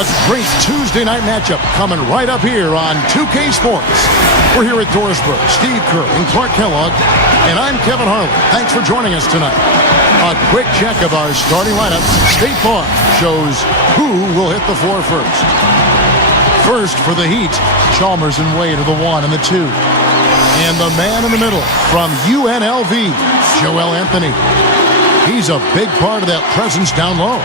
A great Tuesday night matchup coming right up here on 2K Sports. We're here at Dorisburg. Steve Kerr and Clark Kellogg, and I'm Kevin Harlan. Thanks for joining us tonight. A quick check of our starting lineup. State Farm shows who will hit the floor first. First for the Heat, Chalmers and Wade are the 1 and the 2. And the man in the middle from UNLV, Joel Anthony. He's a big part of that presence down low.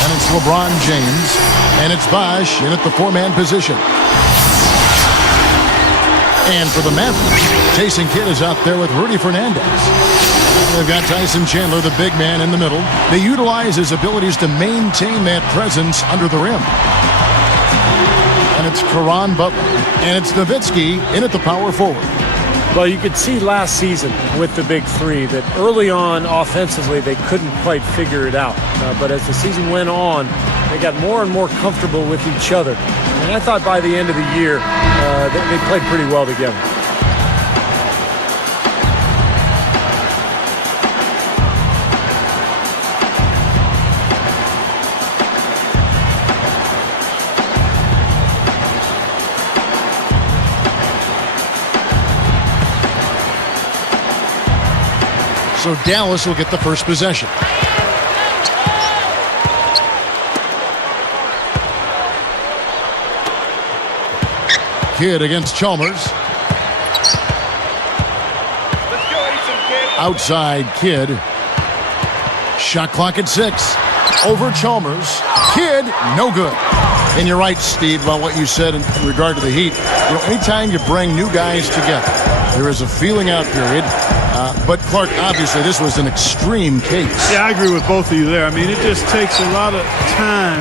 And it's LeBron James, and it's Bosh in at the 4-man position. And for the Mavericks, Jason Kidd is out there with Rudy Fernandez. They've got Tyson Chandler, the big man, in the middle. They utilize his abilities to maintain that presence under the rim. And it's Caron Butler, and it's Nowitzki in at the power forward. Well, you could see last season with the big three that early on offensively they couldn't quite figure it out. But as the season went on, they got more and more comfortable with each other. And I thought by the end of the year, they played pretty well together. So Dallas will get the first possession. Kidd against Chalmers. Outside Kidd. Shot clock at 6. Over Chalmers. Kidd, no good. And you're right, Steve, about what you said in regard to the Heat. You know, anytime you bring new guys together, there is a feeling out period. But, Clark, obviously this was an extreme case. Yeah, I agree with both of you there. I mean, it just takes a lot of time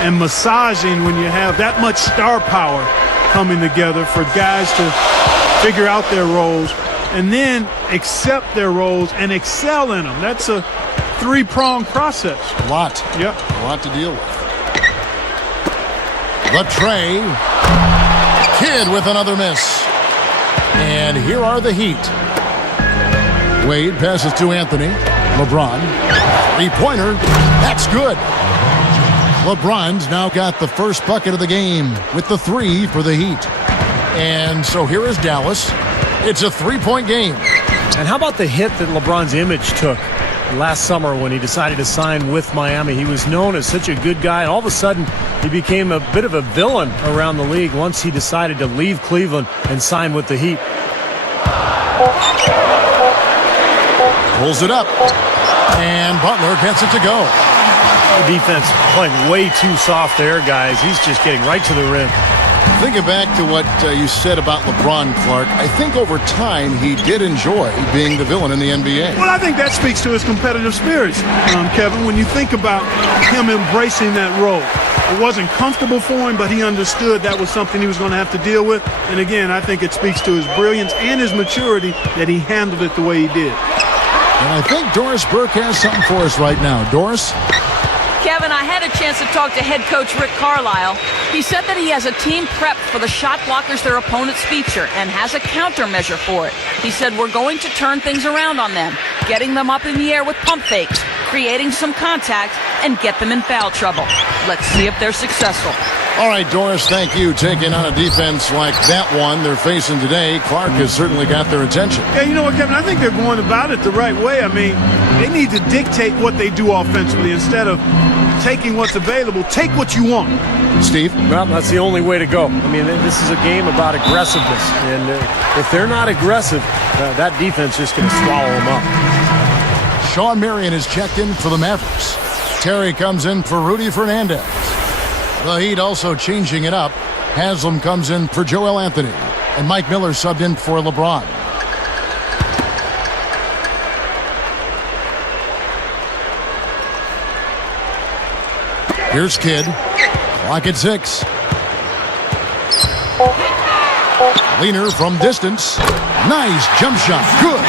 and massaging when you have that much star power coming together for guys to figure out their roles and then accept their roles and excel in them. That's a three-pronged process. A lot. Yep. A lot to deal with. The tray. Kidd with another miss. And here are the Heat. Wade passes to Anthony. LeBron. Three-pointer. That's good. LeBron's now got the first bucket of the game with the 3 for the Heat. And so here is Dallas. It's a 3-point game. And how about the hit that LeBron's image took last summer when he decided to sign with Miami? He was known as such a good guy, and all of a sudden he became a bit of a villain around the league once he decided to leave Cleveland and sign with the Heat. Pulls it up, and Butler gets it to go. The defense playing way too soft there, guys. He's just getting right to the rim. Thinking back to what you said about LeBron, Clark, I think over time he did enjoy being the villain in the NBA. Well, I think that speaks to his competitive spirits, Kevin. When you think about him embracing that role, it wasn't comfortable for him, but he understood that was something he was going to have to deal with. And again, I think it speaks to his brilliance and his maturity that he handled it the way he did. And I think Doris Burke has something for us right now. Doris? Kevin, I had a chance to talk to head coach Rick Carlisle. He said that he has a team prepped for the shot blockers their opponents feature and has a countermeasure for it. He said we're going to turn things around on them, getting them up in the air with pump fakes, creating some contact, and get them in foul trouble. Let's see if they're successful. All right, Doris, thank you. Taking on a defense like that one they're facing today, Clark has certainly got their attention. Yeah, you know what, Kevin? I think they're going about it the right way. I mean, they need to dictate what they do offensively instead of taking what's available. Take what you want. Steve? Well, that's the only way to go. I mean, this is a game about aggressiveness. And if they're not aggressive, that defense is just going to swallow them up. Sean Marion is checked in for the Mavericks. Terry comes in for Rudy Fernandez. The Heat also changing it up. Haslam comes in for Joel Anthony. And Mike Miller subbed in for LeBron. Here's Kidd. Clock at 6. Leaner from distance. Nice jump shot. Good.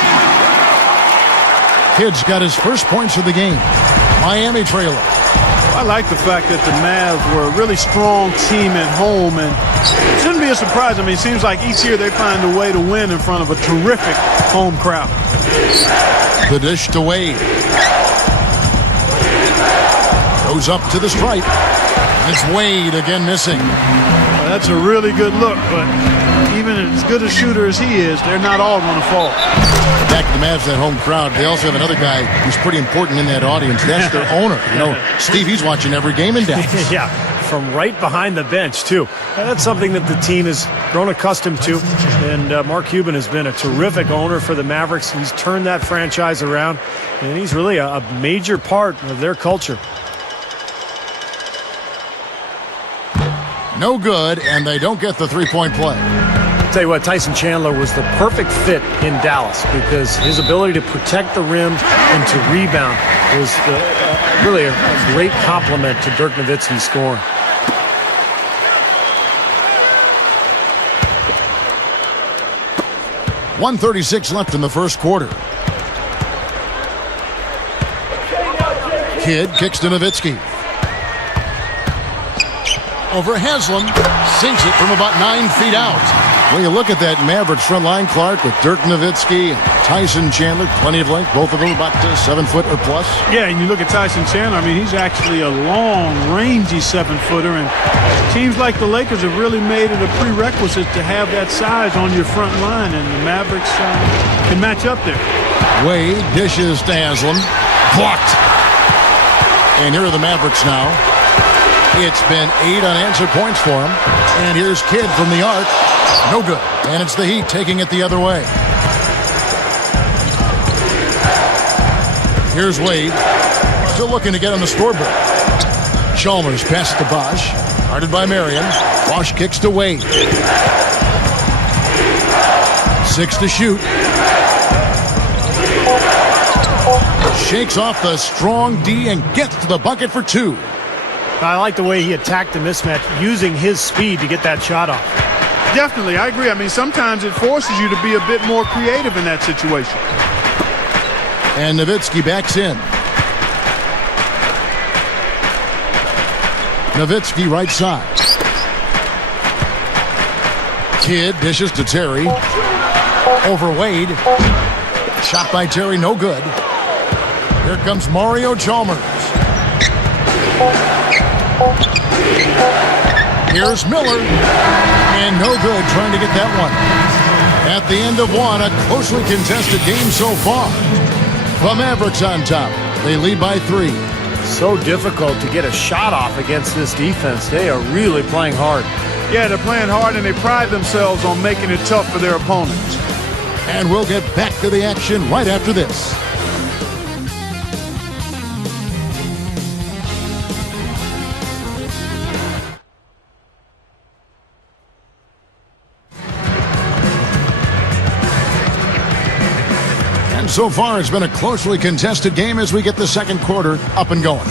Kidd's got his first points of the game. Miami trailer. I like the fact that the Mavs were a really strong team at home, and it shouldn't be a surprise. I mean, it seems like each year they find a way to win in front of a terrific home crowd. The dish to Wade. Goes up to the stripe. It's Wade again missing. Well, that's a really good look, but even as good a shooter as he is, they're not all going to fall. Back to the Mavs, that home crowd. They also have another guy who's pretty important in that audience. That's their owner. You know, Steve, he's watching every game in Dallas. Yeah, from right behind the bench, too. And that's something that the team has grown accustomed to. And Mark Cuban has been a terrific owner for the Mavericks. He's turned that franchise around, and he's really a major part of their culture. No good, and they don't get the three-point play. Tell you what, Tyson Chandler was the perfect fit in Dallas because his ability to protect the rim and to rebound was really a great compliment to Dirk Nowitzki's scoring. .136 left in the first quarter. Kidd kicks to Nowitzki. Over Haslam, sinks it from about 9 feet out. When you look at that Mavericks front line, Clark, with Dirk Nowitzki and Tyson Chandler, plenty of length, both of them about 7 foot or plus. Yeah, and you look at Tyson Chandler, I mean, he's actually a long, rangy 7-footer, and teams like the Lakers have really made it a prerequisite to have that size on your front line, and the Mavericks can match up there. Wade dishes to Haslam. Blocked. And here are the Mavericks now. It's been 8 unanswered points for him. And here's Kidd from the arc. No good. And it's the Heat taking it the other way. Here's Wade. Still looking to get on the scoreboard. Chalmers passes to Bosch. Guarded by Marion. Bosch kicks to Wade. 6 to shoot. Shakes off the strong D and gets to the bucket for 2. I like the way he attacked the mismatch, using his speed to get that shot off. Definitely, I agree. I mean, sometimes it forces you to be a bit more creative in that situation. And Nowitzki backs in. Nowitzki right side. Kidd dishes to Terry. Over Wade. Shot by Terry, no good. Here comes Mario Chalmers. Here's Miller. And no good trying to get that one. At the end of one, a closely contested game so far. The Mavericks on top. They lead by 3. So difficult to get a shot off against this defense. They are really playing hard. Yeah, they're playing hard, and they pride themselves on making it tough for their opponents. And we'll get back to the action right after this. So far, it's been a closely contested game as we get the second quarter up and going.